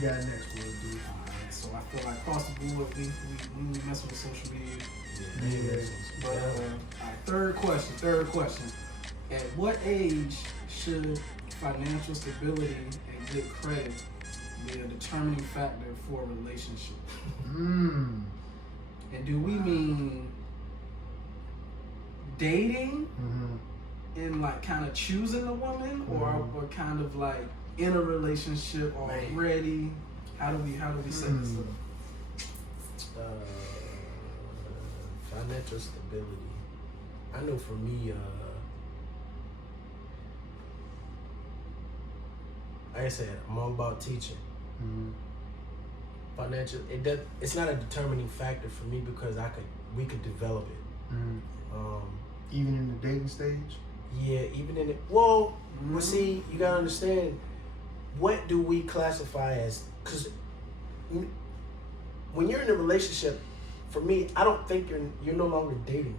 got next for us, dude? Alright, so I feel like across the board, we mess with social media. Yeah. But alright, third question. At what age should financial stability and good credit be a determining factor for a relationship? Mm. And do we mean dating Mm-hmm. and like kind of choosing a woman, Mhm. or kind of like in a relationship already? How do we set this up? Financial stability. I know for me, like I said, I'm all about teaching. Mm-hmm. Financial, it's not a determining factor for me because we could develop it. Mm-hmm. Even in the dating stage? Yeah, even in it. Well, see, you gotta understand, what do we classify as? Because when you're in a relationship, for me, I don't think you're no longer dating.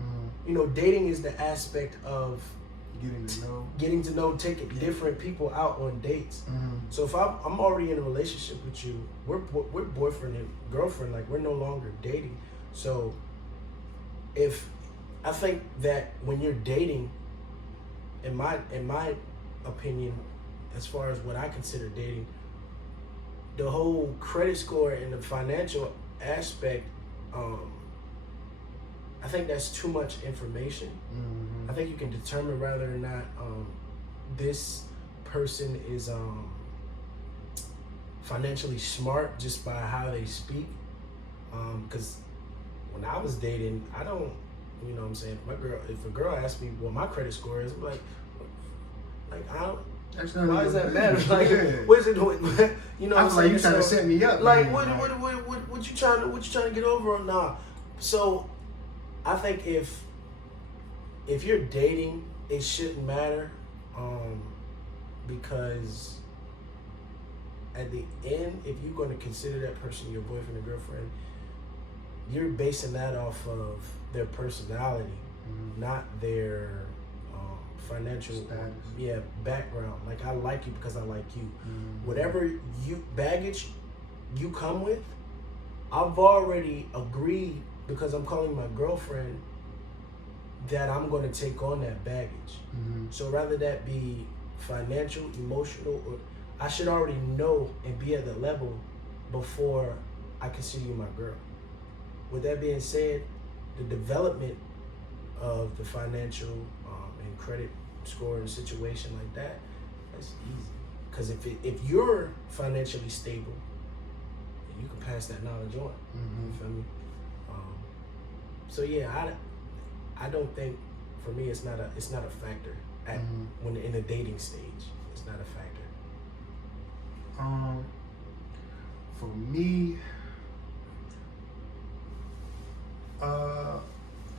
Mm-hmm. You know, dating is the aspect of getting to know, taking different people out on dates. Mm-hmm. So if I'm already in a relationship with you, we're boyfriend and girlfriend, like we're no longer dating. So if I think that when you're dating, in my opinion, as far as what I consider dating, the whole credit score and the financial aspect, I think that's too much information. Mm-hmm. I think you can determine whether or not this person is financially smart just by how they speak. Because when I was dating, I don't, you know what I'm saying, if a girl asks me what my credit score is, I'm like I don't. Why does that matter? Like, what is it? You know, I feel like you trying to set me up. Like, man. what you trying to get over on? Nah. So, I think if you're dating, it shouldn't matter, because at the end, if you're going to consider that person your boyfriend or girlfriend, you're basing that off of their personality, not their financial background. Like, I like you because I like you. Whatever baggage you come with, I've already agreed, because I'm calling my girlfriend, that I'm going to take on that baggage. So rather that be financial, emotional, or I should already know and be at the level before I consider you my girl. With that being said, the development of the financial and credit score and situation like that, that's easy. Because if you're financially stable, you can pass that knowledge on. You feel me? So yeah, I don't think, for me, it's not a factor when in the dating stage. It's not a factor. For me,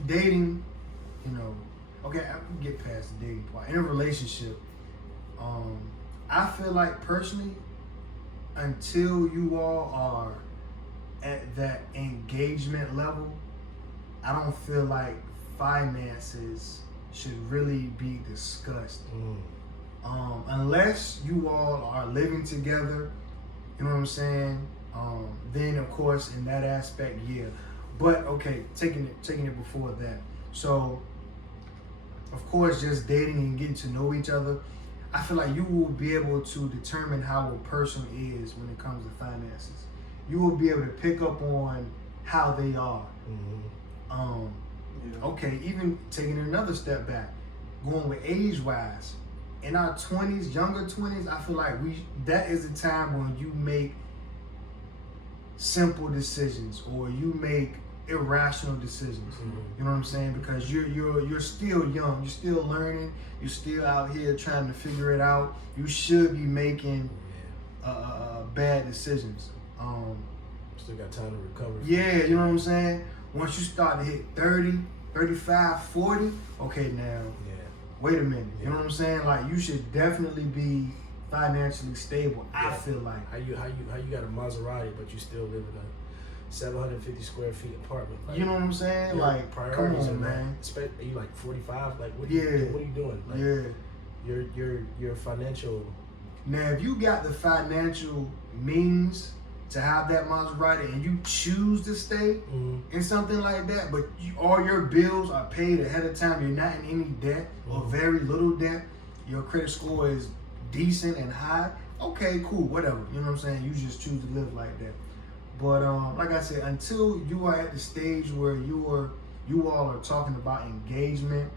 dating, you know, okay, I can get past the dating part. In a relationship, I feel like personally, until you all are at that engagement level, I don't feel like finances should really be discussed. Unless you all are living together, you know what I'm saying? Then of course in that aspect, yeah. But okay, taking it before that. So of course, just dating and getting to know each other, I feel like you will be able to determine how a person is when it comes to finances. You will be able to pick up on how they are. Okay, even taking it another step back, going with age-wise, in our 20s, younger 20s, I feel like that is the time when you make simple decisions, or you make irrational decisions. You know what I'm saying? Because you're still young, you're still learning, you're still out here trying to figure it out. You should be making bad decisions. Still got time to recover. Yeah, you know what I'm saying? Once you start to hit 30, 35, 40, okay, now, wait a minute. You know what I'm saying? Like, you should definitely be financially stable, I feel like. How you got a Maserati, but you still live in a 750 square feet apartment? Like, you know what I'm saying? Like, priorities, come on, man. Are you like 45? Like, what are Yeah. you doing? Like, your financial Now, if you got the financial means to have that Maserati and you choose to stay in something like that, but all your bills are paid ahead of time, you're not in any debt or very little debt, your credit score is decent and high, okay, cool, whatever. You know what I'm saying? You just choose to live like that. But like I said, until you are at the stage where you all are talking about engagement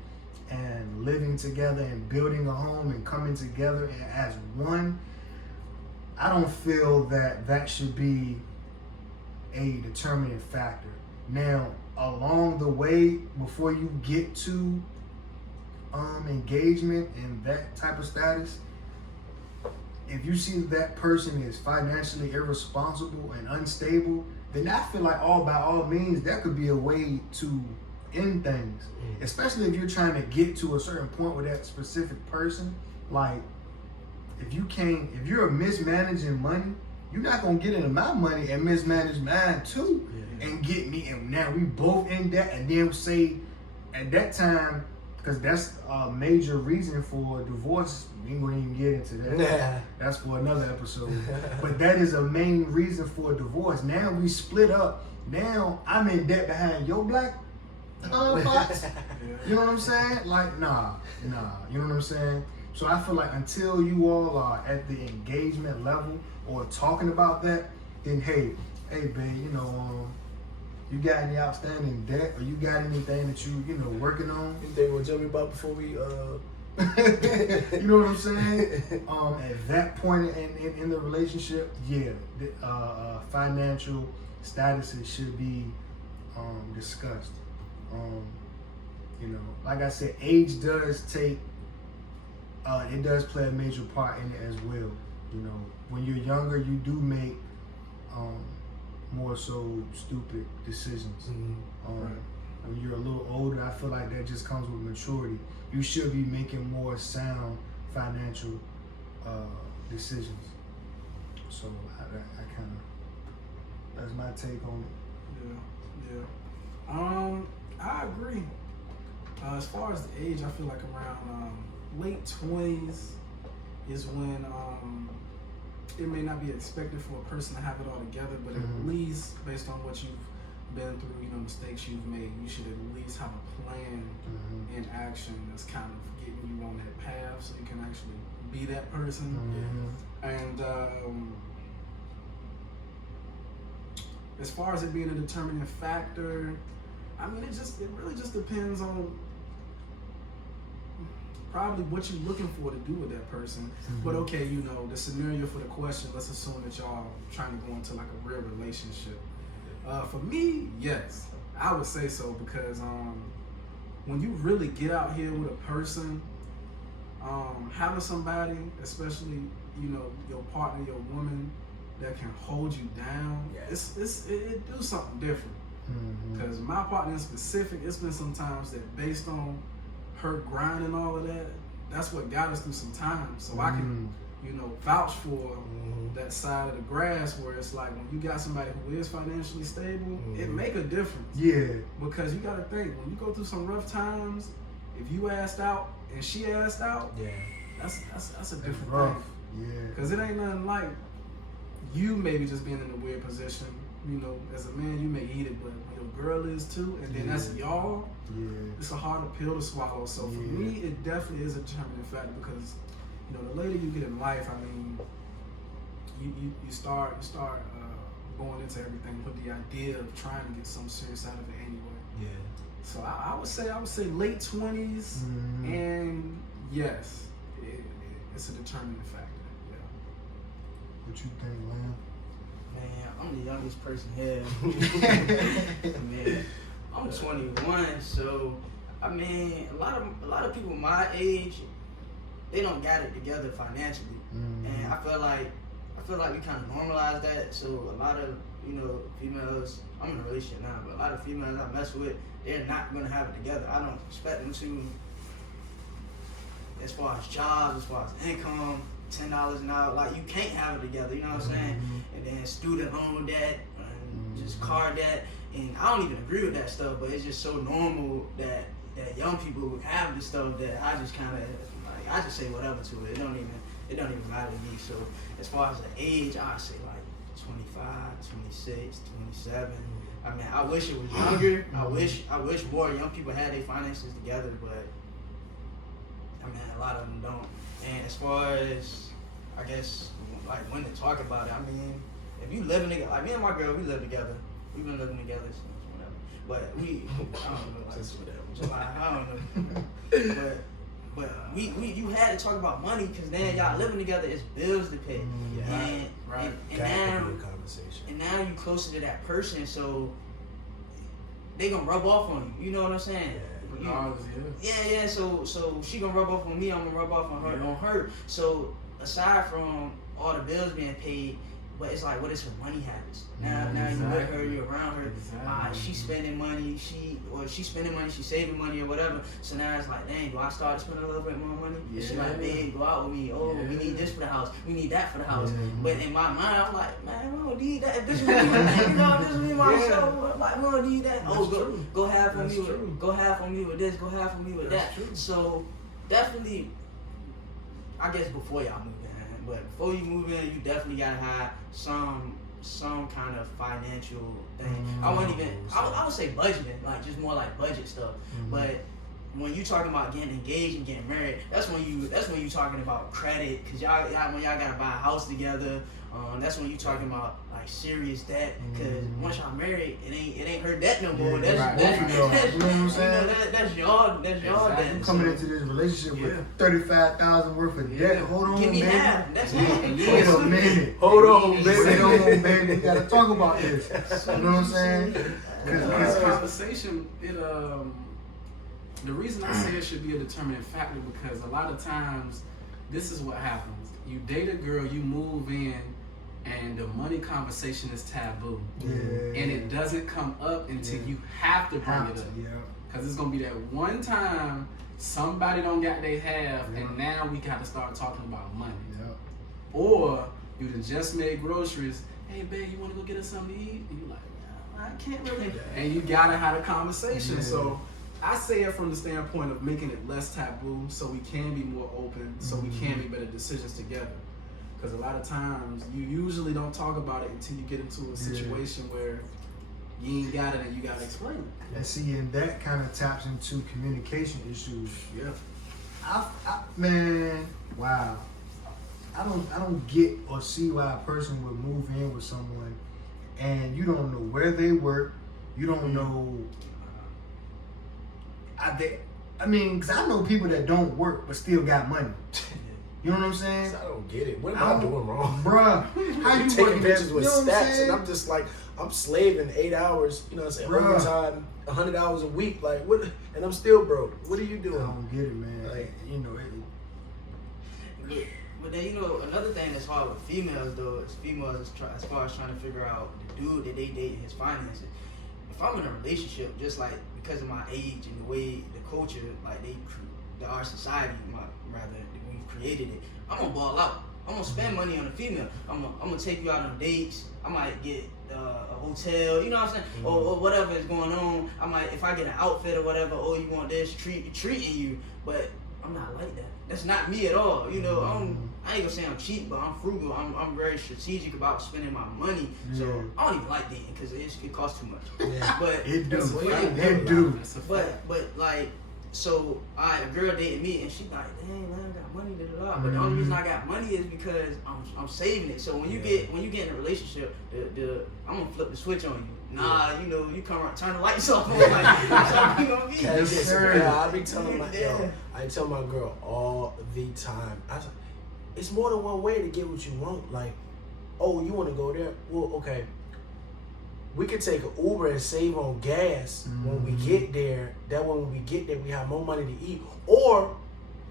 and living together and building a home and coming together as one, I don't feel that should be a determining factor. Now, along the way, before you get to engagement and that type of status, if you see that person is financially irresponsible and unstable, then I feel like by all means, that could be a way to end things. Especially if you're trying to get to a certain point with that specific person. Like, if you're mismanaging money, you're not gonna get into my money and mismanage mine too, and get me. And now we both in debt, and then say at that time, because that's a major reason for divorce. We ain't gonna even get into that. That's for another episode. But that is a main reason for divorce. Now we split up. Now I'm in debt behind your black pots. You know what I'm saying? Like, nah. You know what I'm saying? So I feel like until you all are at the engagement level or talking about that, then hey, babe, you got any outstanding debt, or you got anything that you working on? Anything you want to tell me about before we you know what I'm saying? At that point in the relationship, financial statuses should be discussed. Like I said, age does take. It does play a major part in it as well. When you're younger, you do make more so stupid decisions. When you're a little older, I feel like that just comes with maturity. You should be making more sound financial decisions. So I kind of, that's my take on it. I agree. As far as the age, I feel like around late 20s is when it may not be expected for a person to have it all together, but at least based on what you've been through, mistakes you've made, you should at least have a plan in action that's kind of getting you on that path so you can actually be that person. And as far as it being a determining factor, I mean, it really just depends on probably what you're looking for to do with that person. But okay, the scenario for the question, let's assume that y'all trying to go into like a real relationship. For me, yes, I would say so, because when you really get out here with a person, having somebody, especially your partner, your woman, that can hold you down, it do something different. Because my partner in specific, it's been some times that based on her grind and all of that, that's what got us through some times. So I can, vouch for that side of the grass where it's like when you got somebody who is financially stable, it make a difference. Yeah. Because you got to think, when you go through some rough times, if you asked out and she asked out, that's a different thing. Yeah. Because it ain't nothing like you maybe just being in a weird position. As a man, you may eat it, but when your girl is too, and then that's y'all, it's a harder pill to swallow. So for me, it definitely is a determining factor, because the later you get in life, I mean, you start going into everything with the idea of trying to get something serious out of it anyway. Yeah. So I would say late 20s, and yes, it's a determining factor. Yeah. What you think, Lamb? Man, I'm the youngest person here. Man, I'm 21, so I mean, a lot of people my age, they don't got it together financially, and I feel like we kind of normalize that. So a lot of females, I'm in a relationship now, but a lot of females I mess with, they're not gonna have it together. I don't expect them to, as far as jobs, as far as income. $10 an hour, like you can't have it together, you know what I'm saying? And then student loan debt, and just car debt, and I don't even agree with that stuff, but it's just so normal that young people have this stuff that I just kind of, like, I just say whatever to it. It it don't even matter to me. So as far as the age, I say like 25, 26, 27. I mean, I wish it was younger. I wish more young people had their finances together, but I mean, a lot of them don't. And as far as, I guess, like when to talk about it, I mean, if you living together, like me and my girl, we live together. We've been living together since whatever. But I don't know, like, Since whatever. I don't know. But you had to talk about money because then y'all living together, it's bills to pay. Yeah. Right. And That now, could be a conversation. and now you closer to that person, so they gonna rub off on you. You know what I'm saying? Yeah. Regardless, Yeah. So she gonna rub off on me. I'm gonna rub off on her. Yeah. On her. So aside from all the bills being paid, but it's like, what is her money habits? Now you with her, you're around her. Exactly. She's spending money. She's spending money. She's saving money or whatever. So now it's like, dang, do I start to spend a little bit more money? And she like, babe, go out with me. Oh, we need this for the house. We need that for the house. But in my mind, I'm like, man, we don't need that. If this is me, you know, if this is me myself, like, we don't need that. Oh, go half on me. Go half on me with this. Go half on me with that. So definitely, I guess before y'all move in, but before you move in, you definitely gotta have some kind of financial thing. I would say budgeting, like just more like budget stuff. But when you talking about getting engaged and getting married, that's when you talking about credit, cause y'all gotta buy a house together. That's when you talking about like serious debt, cause once y'all married, it ain't her debt no more. Yeah, That's right. You know what I'm saying? That's y'all debt. You coming into this relationship with $35,000 worth of debt. Hold on, Give me baby. half. That's Wait half. a minute. Hold on, baby. Wait on, baby. We gotta talk about this. You know what I'm saying? This conversation, the reason I say it should be a determining factor because a lot of times this is what happens. You date a girl, you move in, and the money conversation is taboo. Yeah. And it doesn't come up until you have to bring it up. Yeah. Because it's going to be that one time somebody don't got their half, and now we got to start talking about money. Yeah. Or you done just made groceries. Hey, babe, you want to go get us something to eat? And you like, nah, I can't really. And you got to have a conversation. Yeah. So I say it from the standpoint of making it less taboo so we can be more open, so we can make better decisions together. Because a lot of times you usually don't talk about it until you get into a situation where you ain't got it and you got to explain it. And see, and that kind of taps into communication issues. Yeah. Man, wow. I don't get or see why a person would move in with someone and you don't know where they work. You don't know. I mean, because I know people that don't work but still got money. You know what I'm saying? I don't get it. What am I doing wrong? Bruh, how you taking working pictures that? with You know what I'm stats, and saying? I'm just like, I'm slaving 8 hours. You know what I'm saying? Bruh. Overtime, 100 hours a week. Like what? And I'm still broke. What are you I doing? don't get it, man. Like, You know, But then, you know, another thing that's hard with females though is as far as trying to figure out the dude that they date and his finances. If I'm in a relationship, just like because of my age and the way the culture, like our society, we've created it, I'm gonna ball out. I'm gonna spend money on a female. I'm gonna take you out on dates. I might get a hotel, you know what I'm saying, or whatever is going on. I might, if I get an outfit or whatever, oh, you want this, treating you, but I'm not like that. That's not me at all. You know, I ain't gonna say I'm cheap, but I'm frugal. I'm very strategic about spending my money. So I don't even like dating because it costs too much. Yeah. But it do. That's a fact. It do. That's a fact. but like, so a girl dated me and she like, dang man, I got money, but the only reason I got money is because I'm saving it. So when you get in a relationship, I'm gonna flip the switch on you. Nah, you know, you come around, turn the lights off. Like, that's how you gonna be. Yeah, I be telling I tell my girl all the time. It's more than one way to get what you want. Like, oh, you want to go there? Well, okay. We could take an Uber and save on gas when we get there. That way, when we get there, we have more money to eat. Or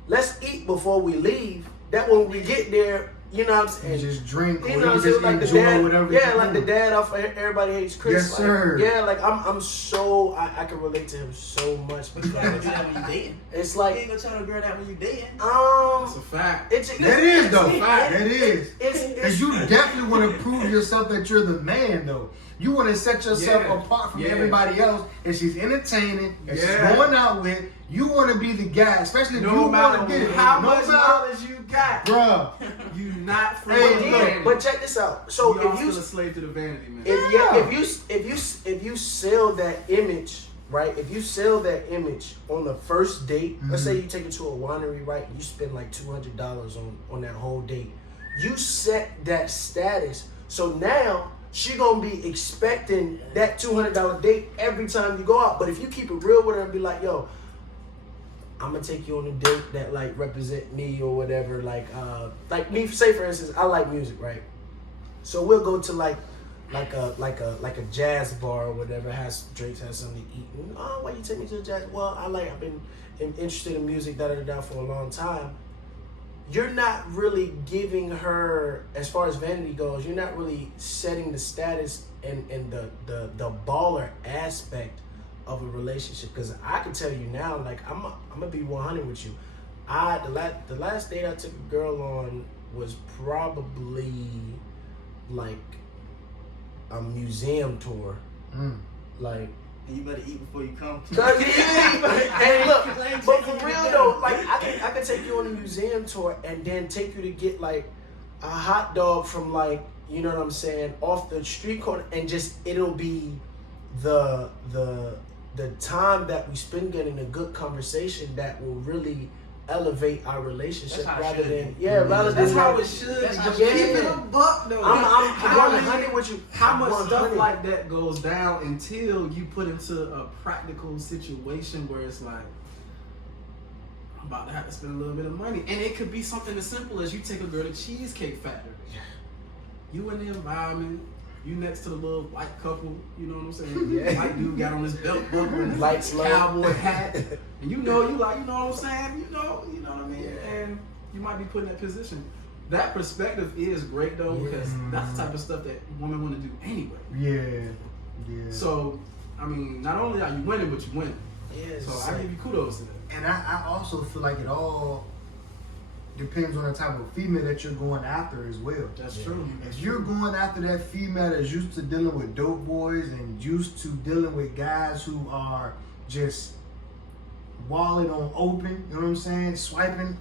let's eat before we leave. That way, when we get there, you know what I'm saying? And just drink, or You know, you just like the enjoy dad, whatever. yeah, like the dad off of Everybody Hates Chris. Yes, like, sir. Yeah, like I'm so I can relate to him so much But you gotta do because that when you dating. it's You ain't like gonna tell a girl that when you dating. That's a fact. That is though. That is. It's Because you definitely want to prove yourself that you're the man though. You want to set yourself Yeah. apart from Yeah. everybody else, and she's entertaining, and she's Yeah. going out with. You want to be the guy, especially if No you want matter to get it. how no much matter, knowledge you got, bruh. you not free. Hey, to look, learn. But check this out. So Y'all if you still a slave to the vanity, man. if you sell that image, right? If you sell that image on the first date, let's say you take it to a winery, right? You spend like $200 on that whole date. You set that status. So now she gonna be expecting that $200 date every time you go out. But if you keep it real with her and be like, yo, I'm gonna take you on a date that like represent me or whatever. Like me, say for instance, I like music, right? So we'll go to like a jazz bar or whatever, has drinks, has something to eat. And, oh, why you take me to a jazz? Well, I've been interested in music, for a long time. You're not really giving her, as far as vanity goes, you're not really setting the status and the baller aspect of a relationship. Because I can tell you now, like I'm gonna be 100 with you. The last date I took a girl on was probably like a museum tour. Like, And you better eat before you come. hey, look, but for real though, like I could take you on a museum tour and then take you to get like a hot dog from like, you know what I'm saying, off the street corner, and just it'll be the time that we spend getting a good conversation that will really elevate our relationship That's how it rather should than be. rather That's than how like, it should. That's how Keep it should it be. a buck though. I'm How 100 with you. How much 100. stuff like that goes down until you put into a practical situation where it's like, I'm about to have to spend a little bit of money. And it could be something as simple as you take a girl to Cheesecake Factory. You in the environment, you next to the little white couple, you know what I'm saying? Yeah. White dude got on his belt buckle and his Lights low. cowboy hat. And you know what I'm saying? You know what I mean? Yeah. And you might be put in that position. That perspective is great though, because that's the type of stuff that women want to do anyway. Yeah. So, I mean, not only are you winning, but you winning. Yeah, So it's I like- give you kudos to that. And I also feel like it all depends on the type of female that you're going after as well. That's true. If you're going after that female that's used to dealing with dope boys and used to dealing with guys who are just wallet on open, you know what I'm saying, swiping,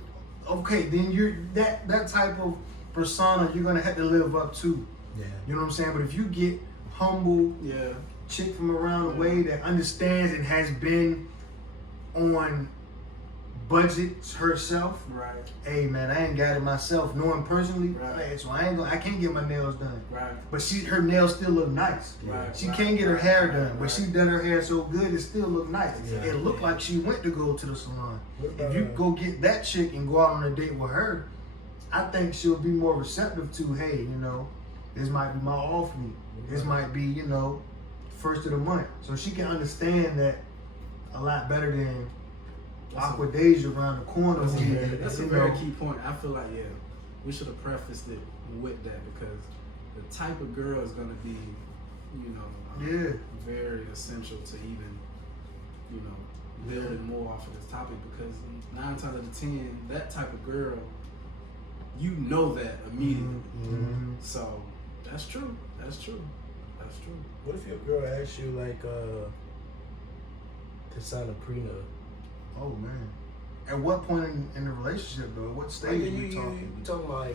okay, then you're that type of persona you're gonna have to live up to. Yeah. You know what I'm saying? But if you get humble Yeah. chick from around the way that understands and has been on budgets herself, Right. hey man, I ain't got it myself, knowing personally, Right. hey, so I can't get my nails done. Right. But her nails still look nice. Right. She right, can't get her right, hair right, done, right. but she done her hair so good it still look nice. Yeah. It looked like she went to go to the salon. What If about, you go get that chick and go out on a date with her, I think she'll be more receptive to, hey, you know, this might be my off week. This might be, you know, first of the month. So she can understand that a lot better than Aqua Deja around the corner. That's a who, very, that's a you very know, key point. I feel like, yeah, we should have prefaced it with that because the type of girl is going to be, you know, Yeah. very essential to even, you know, building more off of this topic because 9 times out of 10, that type of girl, you know that immediately. Mhm. So that's true. That's true. That's true. What if your girl asks you like to sign a prenup? Oh man. At what point in the relationship though? What Like stage you, are we you talking? talking about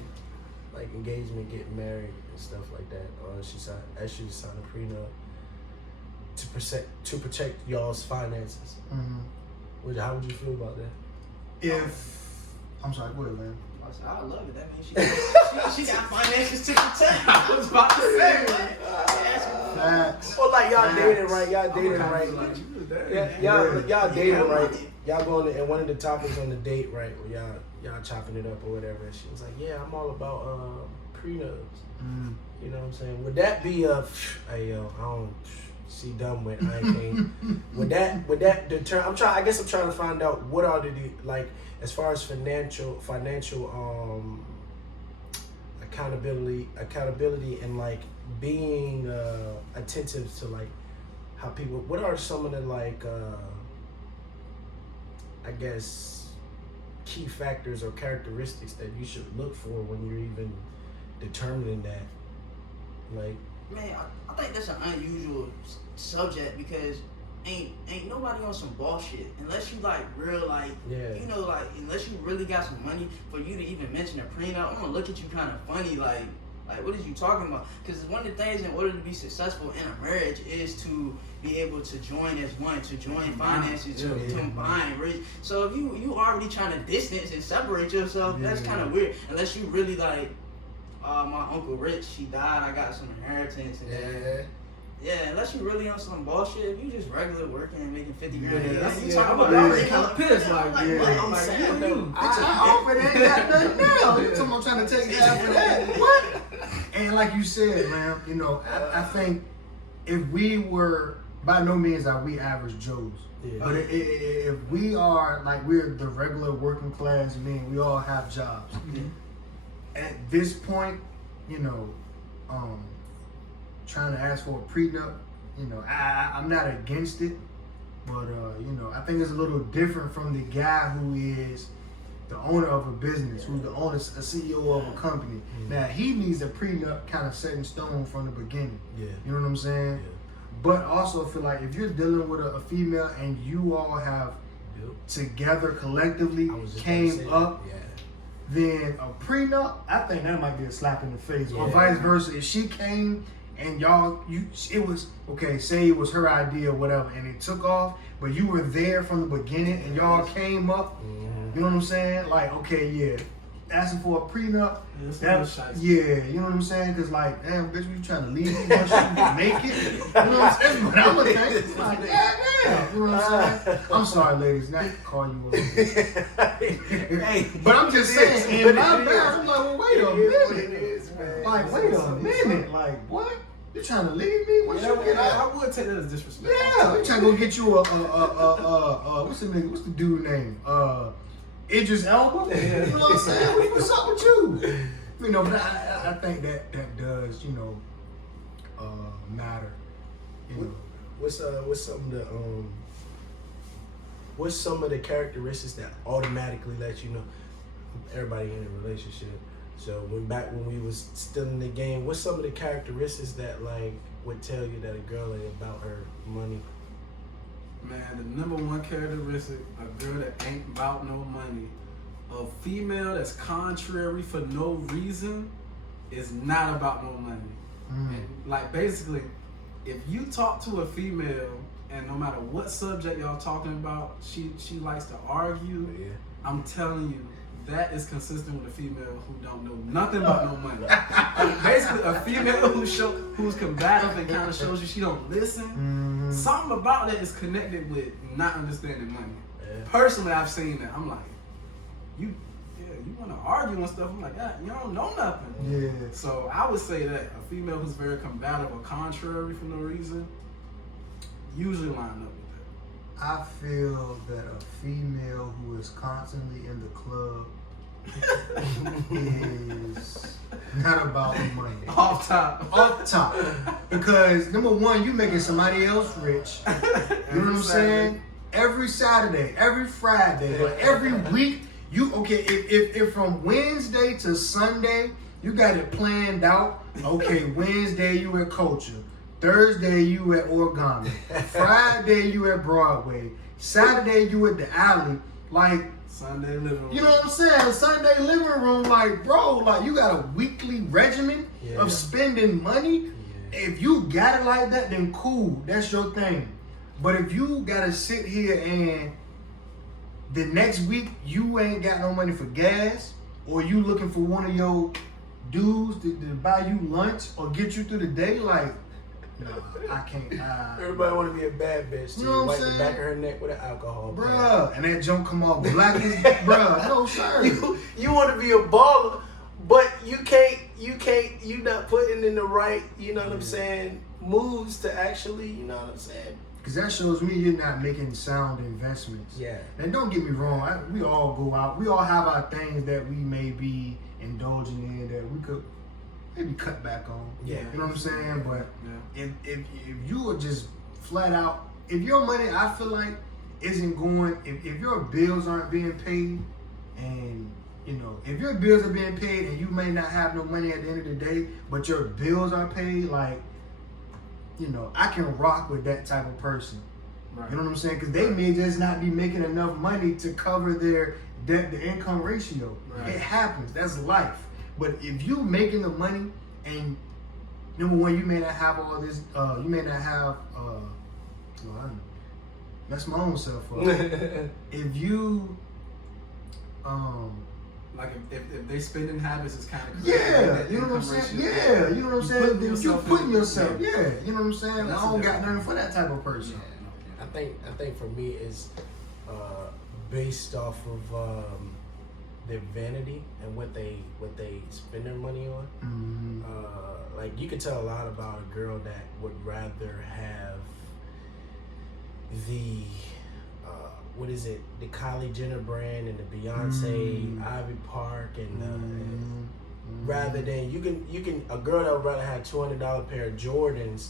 like engagement, getting married and stuff like that. Or she asked you to sign a prenup to protect y'all's finances. Mm-hmm. How would you feel about that? I'm sorry, go ahead, man. I love it. That means she got finances to protect. I was about to say, man. Facts. Or like y'all Facts. dating right? Y'all I'm dating kinda right? like you, dang. Y'all dating Yeah. right? Y'all going to, and one of the topics on the date, right? Where y'all chopping it up or whatever. And she was like, "Yeah, I'm all about prenups." Mm. You know what I'm saying? Would that be a hey yo, I don't she done with I can't would that deter I guess I'm trying to find out what are the like as far as financial accountability and like being attentive to like how people what are some of the like I guess key factors or characteristics that you should look for when you're even determining that like man, I think that's an unusual subject because ain't nobody on some bullshit unless you like real like Yeah. you know like unless you really got some money for you to even mention a prenup. I'm gonna look at you kind of funny like what is you talking about? Because one of the things in order to be successful in a marriage is to be able to join as one, to join finances, to combine. So if you already trying to distance and separate yourself, that's kind of weird. Unless you really like, my Uncle Rich, he died, I got some inheritance. And unless you really on some bullshit, if you just regular working and making 50 grand a year, you talking about I was that. kind of pissed. Like, what? yeah, I'm like, saying, who you? I offered it, got nothing now. You talking about trying to take half of that? What? And like you said, man, you know, I think if we were, by no means are we average Joes. Yeah. But if we are, like, we're the regular working class men, we all have jobs. Mm-hmm. At this point, you know, trying to ask for a prenup, you know, I'm not against it, but, you know, I think it's a little different from the guy who is the owner of a business, who's the owner, a CEO of a company. Now, he needs a prenup kind of set in stone from the beginning. Yeah. You know what I'm saying? Yeah. But also feel like if you're dealing with a female and you all have together collectively I was just came gonna say up, that. then a prenup, I think that might be a slap in the face. Or Yeah. vice versa. If she came and it was, okay, say it was her idea or whatever, and it took off, but you were there from the beginning and y'all came up, you know what I'm saying? Like, okay, yeah, asking for a prenup, yeah, you know what I'm saying? Because, like, damn, bitch, you trying to leave me once you make it? You know what I'm saying? But I'm gonna think, it's like, damn, you know what I'm saying? I'm sorry, ladies, not to call you over. Hey, But I'm just saying, in my bad, I'm like, well, wait a minute. man. Like, wait a minute. Like, what? You trying to leave me once you get out? I would take that as disrespect. Yeah, we trying to go get you what's the nigga? What's the dude name? Idris Elba. You know what I'm saying? What's up with you? You know, but I think that does, you know, matter. You know. What's some of the characteristics that automatically let you know everybody in a relationship? So when we was still in the game, what's some of the characteristics that like would tell you that a girl ain't about her money? Man, the number one characteristic, a girl that ain't about no money, a female that's contrary for no reason, is not about no money. And, like, basically, if you talk to a female and no matter what subject y'all talking about, she likes to argue, Yeah. I'm telling you, that is consistent with a female who don't know nothing about no money. Basically, a female who's combative and kind of shows you she don't listen. Something about that is connected with not understanding money. Yeah. Personally, I've seen that. I'm like, you want to argue and stuff. I'm like, you don't know nothing. Yeah. So I would say that a female who's very combative or contrary for no reason usually line up with that. I feel that a female who is constantly in the club is not about the money. Off top. Off top. Because number one, you making somebody else rich. You know what I'm saying? Every Saturday, every Friday, like every week, if from Wednesday to Sunday, you got it planned out. Okay, Wednesday you at Culture. Thursday you at Origami. Friday you at Broadway. Saturday you at the Alley. Like, Sunday living room. you know what I'm saying? Sunday living room, like, bro, like you got a weekly regimen of spending money. Yeah. If you got it like that, then cool, that's your thing. But if you gotta sit here and the next week you ain't got no money for gas, or you looking for one of your dudes to buy you lunch or get you through the day, like, no, I can't. Everybody want to be a bad bitch. You know what wipe I'm the saying? back of her neck with an alcohol. Bruh, and that junk come off black as bruh. No sir. You want to be a baller, but you not putting in the right, you know what I'm saying, moves to actually, you know what I'm saying. Because that shows me you're not making sound investments. Yeah. And don't get me wrong, we all go out. We all have our things that we may be indulging in that we could maybe cut back on. Yeah. You know what I'm saying? But Yeah. if you are just flat out, if your money, I feel like, isn't going, if your bills aren't being paid, and, you know, if your bills are being paid and you may not have no money at the end of the day, but your bills are paid, like, you know, I can rock with that type of person. Right. You know what I'm saying? Because they may just not be making enough money to cover their debt to income ratio. Right. It happens. That's life. But if you making the money and number one, you may not have all this. You may not have. Well, I mess my own self up. If you, Like if they spending habits is kind of yeah, you know what I'm saying. Yeah, you know what I'm saying. If you putting yourself, yeah, you know what I'm saying. I That's a don't got different- nothing for that type of person. I think for me is based off of their vanity and what they spend their money on. Mm-hmm. Like you could tell a lot about a girl that would rather have the what is it, the Kylie Jenner brand and the Beyonce Ivy Park and rather than you can a girl that would rather have $200 pair of Jordans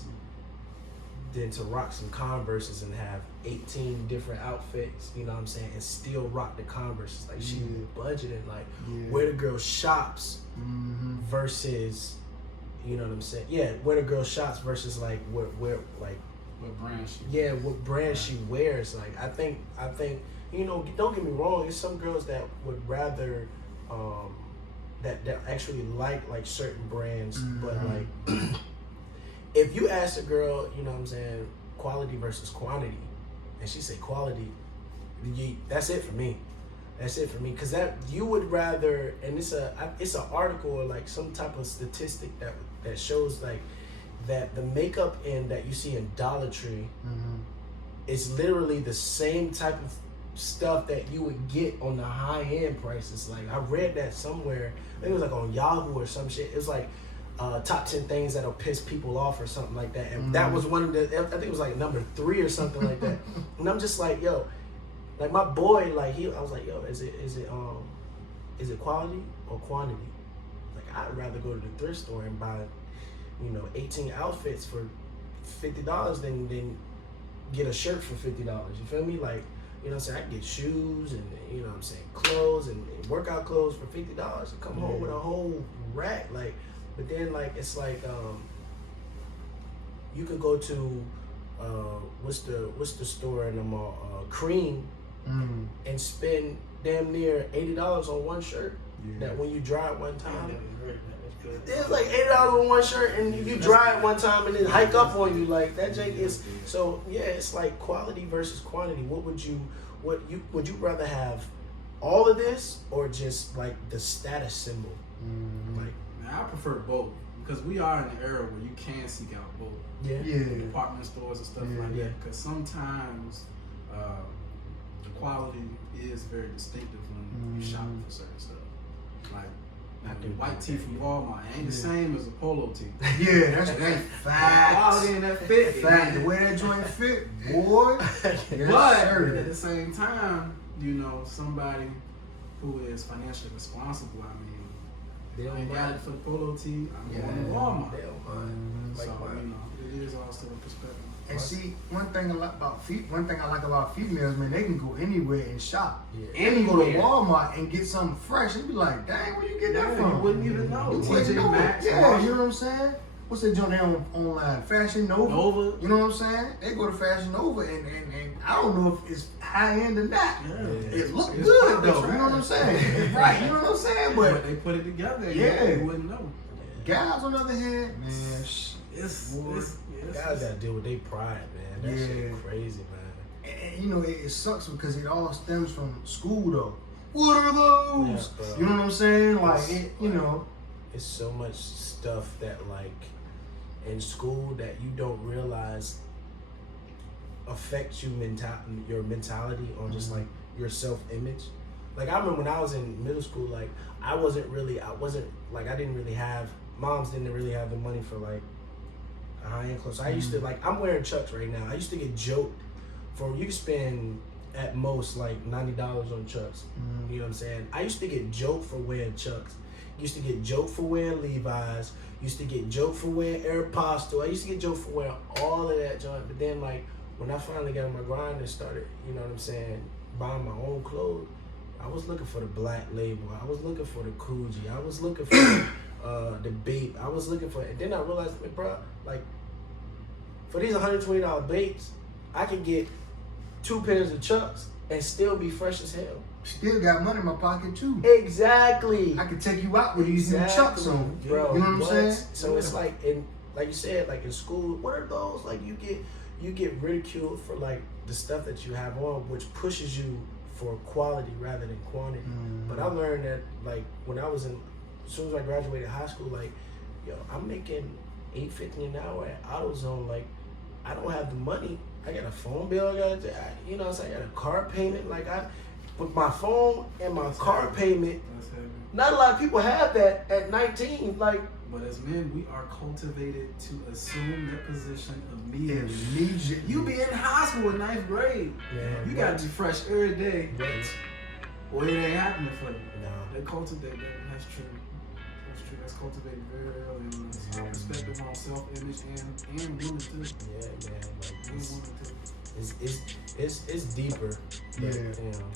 than to rock some Converses and have 18 different outfits, you know what I'm saying, and still rock the Converses. Like she budgeted like where the girl shops versus, you know what I'm saying? Yeah, where the girl shops versus like where like What brand she? what brand she wears. Like I think you know, don't get me wrong, there's some girls that would rather that actually like certain brands, but like if you ask a girl, you know what I'm saying, quality versus quantity, and she say quality, that's it for me. That's it for me, because that you would rather, and it's an article or like some type of statistic that shows like that the makeup that you see in Dollar Tree is literally the same type of stuff that you would get on the high end prices. Like I read that somewhere, I think it was like on Yahoo or some shit. It was like top 10 things that'll piss people off or something like that, and that was one of the, I think it was like number 3 or something like that. And I'm just like, yo, like my boy, like I was like, yo, is it quality or quantity? Like I'd rather go to the thrift store and buy, you know, 18 outfits for $50 than get a shirt for $50. You feel me? Like, you know what I'm saying? I can get shoes and, you know what I'm saying, clothes and workout clothes for $50 and come home with a whole rack. Like, but then like it's like you could go to what's the store in the mall, Cream, and spend damn near $80 on one shirt. That when you dry it one time, it's like $80 on one shirt, and if you dry it one time and then hike up on you, like that jank is. So yeah, it's like quality versus quantity. Would you rather have all of this or just like the status symbol? Like, Now, I prefer both, because we are in an era where you can seek out both. yeah. Department stores and stuff like that. Because sometimes the quality is very distinctive when you shop for certain stuff. Like the white tee from Walmart ain't the same as a polo tee. Yeah, that's facts. Quality and that fit. Fact, the way that joint fit, boy. But at the same time, you know, somebody who is financially responsible, I mean, They I don't ain't got mind. it for the polo tee, I'm Yeah, going to Walmart. they don't mind. So, Like mine. you know, it is also a perspective. And see, one thing I like about females, man, they can go anywhere and shop. Yeah. And you go to Anywhere. Walmart and get something fresh, and be like, dang, where you get that from? You wouldn't even know. You wouldn't TJ know it. Maxx, Yeah, Marshall. you know what I'm saying? What's that joint there online? Fashion Nova. Nova. You know what I'm saying? They go to Fashion Nova, and I don't know if it's high end or not. Yeah. It look It's good probably though. You know what I'm trash. saying? Right. You know what I'm saying? But But they put it together, Yeah. you wouldn't know. guys, on the other hand, man, It's Guys gotta deal with their pride, man. That Yeah. shit crazy, man. and you know it sucks because it all stems from school though. What are those? Yeah, bro. You know what I'm saying? Like it, you know. It's so much stuff that like in school that you don't realize affects your mentality on just like your self-image. Like I remember when I was in middle school, like I didn't really have, moms didn't really have the money for like a high-end clothes. So I used to like, I'm wearing Chucks right now. I used to get joked for, you could spend at most like $90 on Chucks. You know what I'm saying? I used to get joked for wearing Chucks. Used to get joked for wearing Levi's. Used to get joked for wearing Aeropostale. I used to get joked for wearing all of that junk. But then like when I finally got on my grind and started, you know what I'm saying, buying my own clothes, I was looking for the Black Label. I was looking for the Coogee. I was looking for the Bape. I was looking for, and then I realized, like, bro, like for these $120 baits, I can get 2 pairs of Chucks and still be fresh as hell. Still got money in my pocket too. Exactly. I can take you out with these new Chucks on. Bro, You know what I'm saying? So it's like like you said, like in school, what are those? Like you get ridiculed for like the stuff that you have on, which pushes you for quality rather than quantity. But I learned that like when I was as soon as I graduated high school, like, yo, I'm making $8.50 an hour at AutoZone. Like, I don't have the money. I got a phone bill. I got I got a car payment. Like with my phone and my car payment. That's heavy. Not a lot of people have that at 19. Like, But as men, we are cultivated to assume that position immediately. Immediately. You be in high school in 9th grade. man, You gotta be fresh every day. What? Well, it ain't happening for you. Nah. They cultivate that. That's true. That's true. That's cultivated very early in life. Yeah. Perspective on self-image and women too. Yeah, man. Like, And women too. it's deeper. But, Yeah. you know,